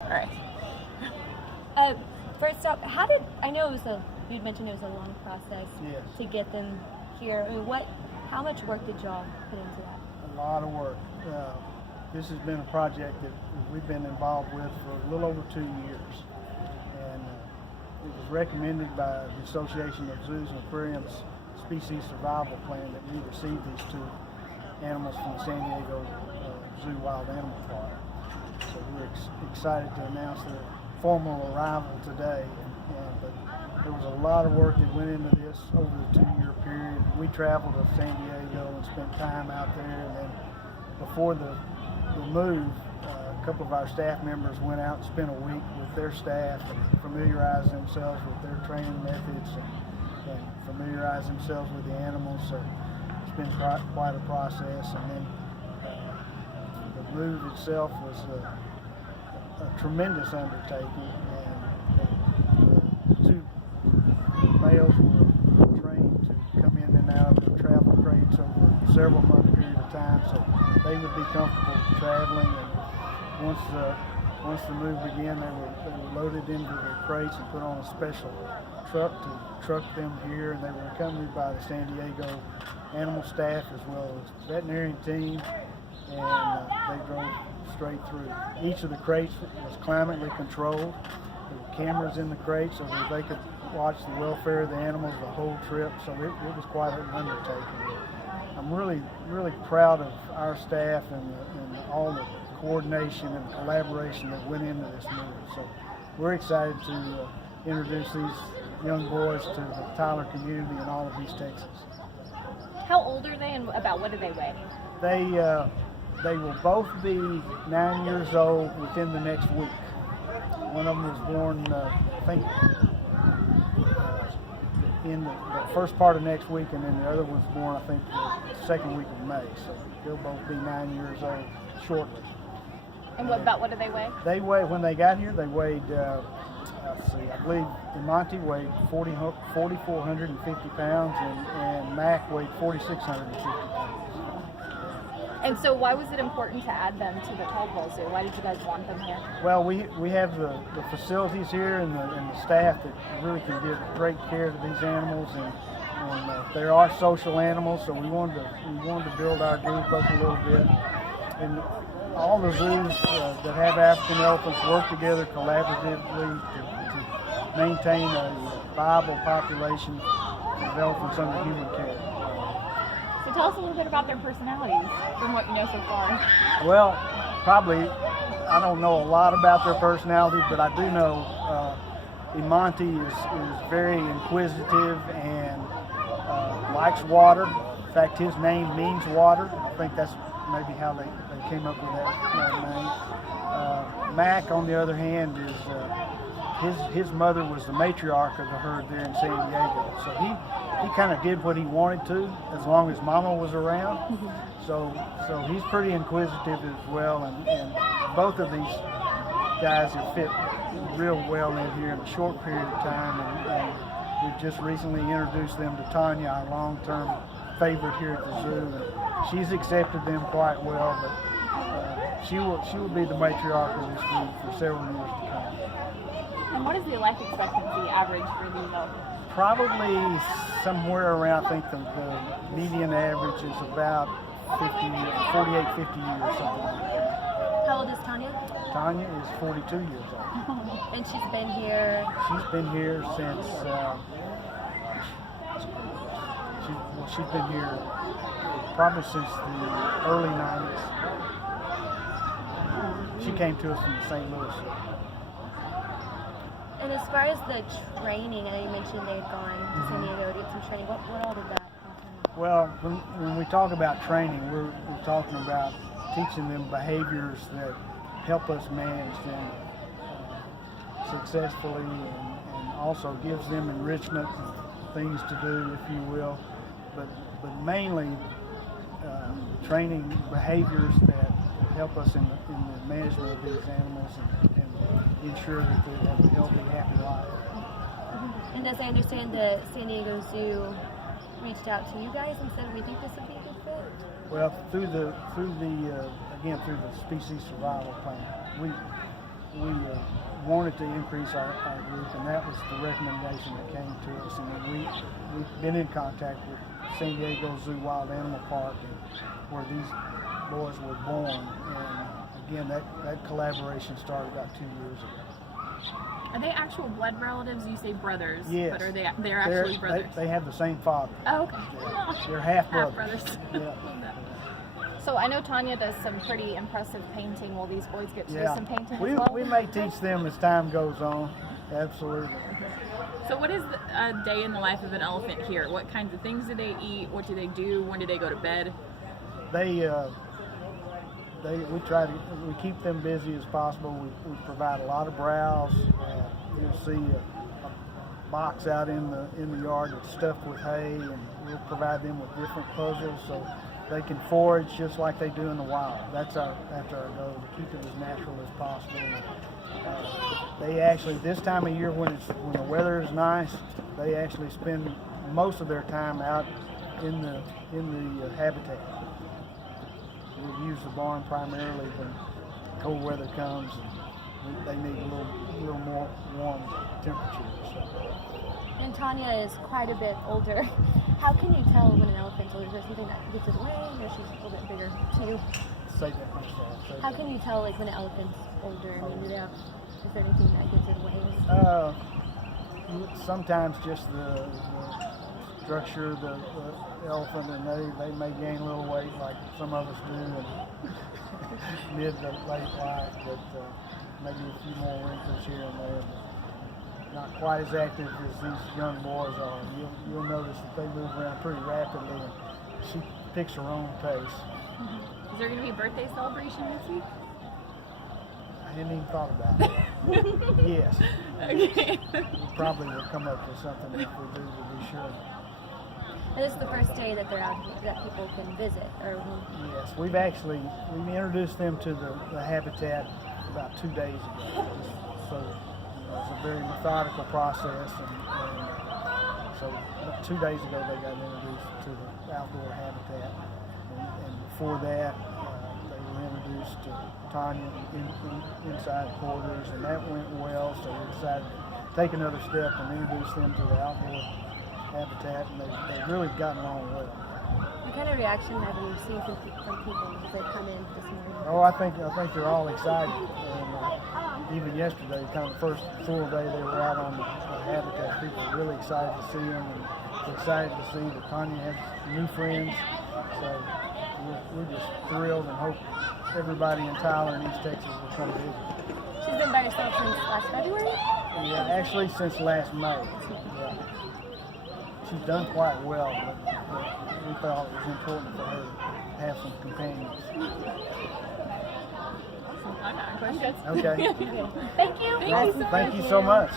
All right. First up, I know you'd mentioned it was a long process Yes. to get them here. I mean, how much work did y'all put into that? A lot of work. This has been a project that we've been involved with for a little over 2 years. And it was recommended by the Association of Zoos and Aquariums Species Survival Plan that we receive these two animals from the San Diego Zoo Wild Animal Park. So we're excited to announce their formal arrival today. But there was a lot of work that went into this over the 2-year period. We traveled to San Diego and spent time out there, and then before the move, a couple of our staff members went out and spent a week with their staff and familiarized themselves with their training methods and familiarized themselves with the animals. So it's been quite a process. And then the move itself was a tremendous undertaking, and the two males were trained to come in and out of the travel crates over a several month period of time, so they would be comfortable traveling. And once the move began, they were loaded into the crates and put on a special truck to truck them here, and they were accompanied by the San Diego animal staff as well as veterinarian team, and they drove straight through. Each of the crates was climatically controlled. There were cameras in the crates so that they could watch the welfare of the animals the whole trip, so it was quite an undertaking. I'm really, really proud of our staff and all the coordination and collaboration that went into this move. So we're excited to introduce these young boys to the Tyler community and all of East Texas. How old are they, and about what do they weigh? They will both be 9 years old within the next week. One of them was born, I think, in the first part of next week, and then the other one's born, I think, the second week of May. So they'll both be 9 years old shortly. And what do they weigh? When they got here, they weighed, I believe Imanti weighed 4,450 pounds, and Mac weighed 4,650 pounds. And so why was it important to add them to the Caldwell Zoo? Why did you guys want them here? Well, we have the facilities here and the staff that really can give great care to these animals, and they are social animals, so we wanted to build our group up a little bit. And all the zoos that have African elephants work together collaboratively to maintain a viable population of elephants under human care. So tell us a little bit about their personalities from what you know so far. Well, probably I don't know a lot about their personalities, but I do know Imanti is very inquisitive and likes water. In fact, his name means water. I think that's maybe how they came up with that name. Mac, on the other hand, is his mother was the matriarch of the herd there in San Diego, so he kind of did what he wanted to as long as Mama was around. So he's pretty inquisitive as well, and both of these guys have fit real well in here in a short period of time, and we've just recently introduced them to Tanya, our long-term favorite here at the zoo, and she's accepted them quite well, but she will be the matriarch of this group for several years to come. And what is the life expectancy average for these elephants? Probably somewhere around, I think the median average is about 48, 50 years, something like that. How old is Tanya? Tanya is 42 years old. And she's been here? She's been here since, she's been here probably since the early 90s. She came to us from St. Louis. And as far as the training, I know you mentioned they had gone to San Diego to get some training. What all did that include? Well, when we talk about training, we're talking about teaching them behaviors that help us manage them successfully, and also gives them enrichment, things to do, if you will, but mainly training behaviors that help us in the management of these animals and ensure that they have a healthy, happy life. And as I understand, the San Diego Zoo reached out to you guys and said, we think this would be a good fit? Well, through the species survival plan, wanted to increase our group, and that was the recommendation that came to us. And then we've been in contact with San Diego Zoo Wild Animal Park, and where these boys were born. And again, that collaboration started about 2 years ago. Are they actual blood relatives? You say brothers, Yes. but they're actually brothers? They have the same father. Oh, okay. They're half Half brothers. brothers. Yeah. So I know Tanya does some pretty impressive painting. Will these boys get to do some painting we, as well? we may teach them as time goes on. Absolutely. So what is a day in the life of an elephant here? What kinds of things do they eat? What do they do? When do they go to bed? We keep them busy as possible. We provide a lot of browse. You'll see a box out in the yard that's stuffed with hay, and we'll provide them with different puzzles so they can forage just like they do in the wild. That's our goal, to keep it as natural as possible. They actually, this time of year when the weather is nice, they actually spend most of their time out in the habitat. We'll use the barn primarily when cold weather comes and they need a little more warm temperatures. And Tanya is quite a bit older. How can you tell when an elephant's older? Is there something that gets it away, or she's a little bit bigger too? Say that, I'm sorry. How can you tell like when an elephant's older? I mean, is there anything that gives it away? Sometimes just the structure of the elephant, and they may gain a little weight like some of us do in mid to late life, but maybe a few more wrinkles here and there. Not quite as active as these young boys are. You'll notice that they move around pretty rapidly, and she picks her own pace. Is there going to be a birthday celebration this week? I hadn't even thought about that. Yes. Okay. We probably will come up with something if we do, to be sure. And this is the first day that they're out here, that people can visit, or Yes, we introduced them to the habitat about 2 days ago. So it's a very methodical process, and so 2 days ago they got introduced to the outdoor habitat, and before that they were introduced to Tanya inside quarters, and that went well. So we decided to take another step and introduce them to the outdoor habitat, and they've really gotten along well. what kind of reaction have you seen from people as they come in this morning? Oh, I think they're all excited. And even yesterday, kind of the first full day they were out on the habitat, people were really excited to see them, and excited to see that Tanya has new friends. So we're just thrilled and hope everybody in Tyler and East Texas will come visit. She's been by herself since last February? Yeah, actually since last May. Yeah. She's done quite well, but we thought it was important for her to have some companions. I'm good. Okay. Thank you. Thank you so much.